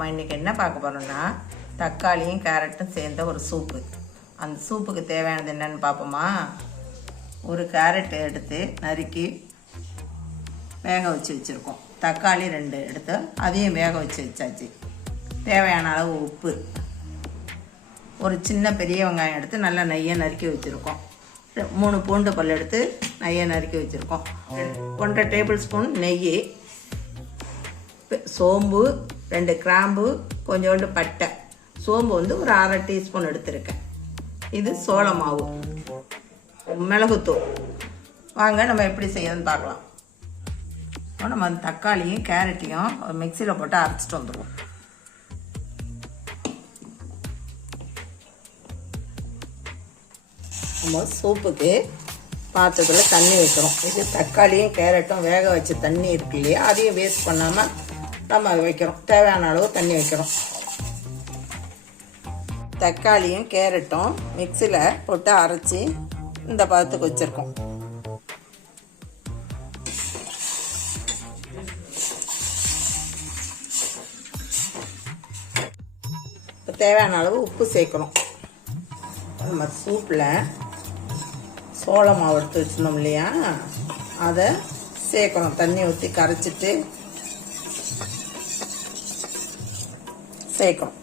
நாம் இன்றைக்கி என்ன பார்க்க போகிறோம்னா தக்காளியும் கேரட்டும் சேர்ந்த ஒரு சூப்பு. அந்த சூப்புக்கு தேவையானது என்னென்னு பார்ப்போமா? ஒரு கேரட் எடுத்து நறுக்கி வேக வச்சு வச்சுருக்கோம். தக்காளி ரெண்டு எடுத்து அதையும் வேக வச்சு வச்சாச்சு. தேவையான அளவு உப்பு. ஒரு சின்ன பெரிய வெங்காயம் எடுத்து நல்லா நெய்யை நறுக்கி வச்சுருக்கோம். மூணு பூண்டு பல் எடுத்து நெய்யை நறுக்கி வச்சுருக்கோம். ஒன்றரை டேபிள் ஸ்பூன் நெய் சோம்பு ரெண்டு கிராம்பு கொஞ்சோண்டு பட்டை. சோம்பு வந்து ஒரு அரை டீஸ்பூன் எடுத்திருக்கேன். இது சோள மாவு. மிளகுத்தூள். வாங்க நம்ம எப்படி செய்யணும்னு பார்க்கலாம். நம்ம அந்த தக்காளியும் கேரட்டையும் மிக்சியில் போட்டு அரைச்சிட்டு வந்துடுவோம். நம்ம சூப்புக்கு பாத்திரத்தில் தண்ணி வைக்கிறோம் இது தக்காளியும் கேரட்டும் வேக வச்ச தண்ணி இருக்கு இல்லையா? அதையும் வேஸ்ட் பண்ணாமல் நம்ம அது வைக்கிறோம். தேவையான அளவு தண்ணி வைக்கிறோம். தக்காளியும் கேரட்டும் மிக்சியில் போட்டு அரைச்சி இந்த பதத்துக்கு வச்சுருக்கோம். இப்போ தேவையான அளவு உப்பு சேர்க்கணும். நம்ம சூப்பில் சோள மாவு எடுத்து வச்சுருந்தோம் இல்லையா? அதை சேர்க்கணும். தண்ணி ஊற்றி கரைச்சிட்டு சேர்க்கணும்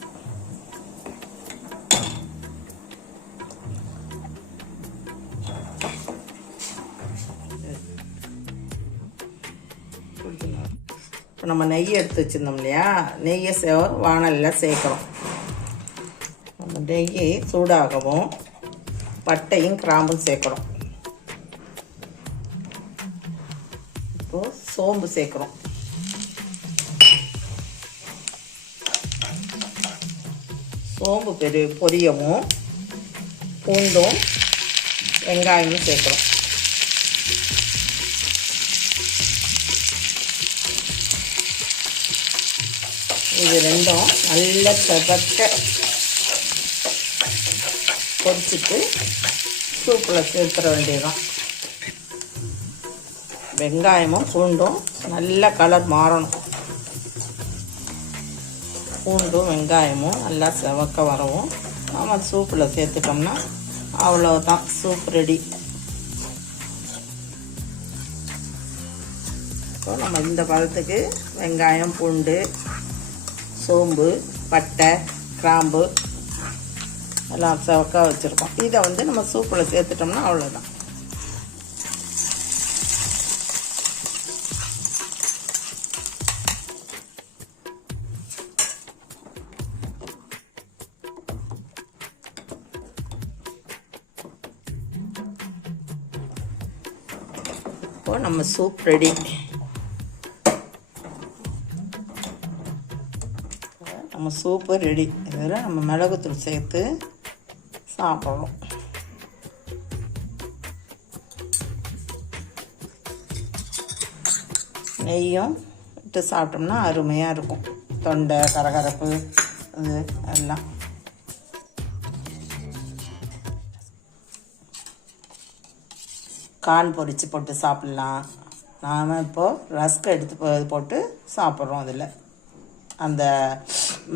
இப்போ நம்ம நெய் எடுத்து வச்சுருந்தோம் இல்லையா? நெய்யை சே வானலில் சேர்க்குறோம் நம்ம நெய்யை சூடாகவும் பட்டையும் கிராம்பும் சேர்க்குறோம் இப்போ சோம்பு சேர்க்குறோம் சோம்பு பெரு பொரியவும் பூண்டும் வெங்காயமும் சேர்க்குறோம். இது ரெண்டும் நல்ல செவக்க பொரிச்சிட்டு சூப்பில் சேர்த்துற வேண்டியதுதான். வெங்காயமும் பூண்டும் நல்ல கலர் மாறணும். பூண்டும் வெங்காயமும் நல்லா செவக்க வரவும். நம்ம சூப்பில் சேர்த்துட்டோம்னா அவ்வளோதான் சூப் ரெடி இப்போ நம்ம இந்த பழத்துக்கு வெங்காயம் பூண்டு சோம்பு பட்டை கிராம்பு எல்லாம் செவக்காக வச்சுருக்கோம். இதை வந்து நம்ம சூப்பில் சேர்த்துட்டோம்னா அவ்வளோதான் இப்போது நம்ம சூப் ரெடி நம்ம சூப்பு ரெடி இதில் நம்ம மிளகுத்தூள் சேர்த்து சாப்பிட்றோம் நெய்யும் விட்டு சாப்பிட்டோம்னா அருமையாக இருக்கும். தொண்டை கரகரப்பு இது எல்லாம். கான் பொரித்து போட்டு சாப்பிட்லாம். நாம் இப்போது ரஸ்க் எடுத்து போட்டு சாப்பிட்றோம் அதில். அந்த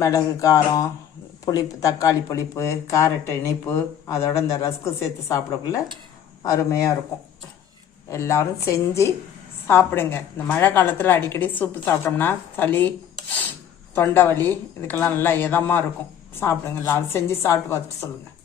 மிளகு காரம் புளிப்பு தக்காளி புளிப்பு கேரட் இனிப்பு அதோட இந்த ரஸ்க்கு சேர்த்து சாப்பிடக்குள்ள அருமையாக இருக்கும். எல்லோரும் செஞ்சு சாப்பிடுங்க. இந்த மழை காலத்தில் அடிக்கடி சூப்பு சாப்பிட்டோம்னா சளி தொண்டை வலி இதுக்கெல்லாம் நல்லா இதமாக இருக்கும். சாப்பிடுங்க. எல்லாரும் செஞ்சு சாப்பிட்டு பார்த்துட்டு சொல்லுங்கள்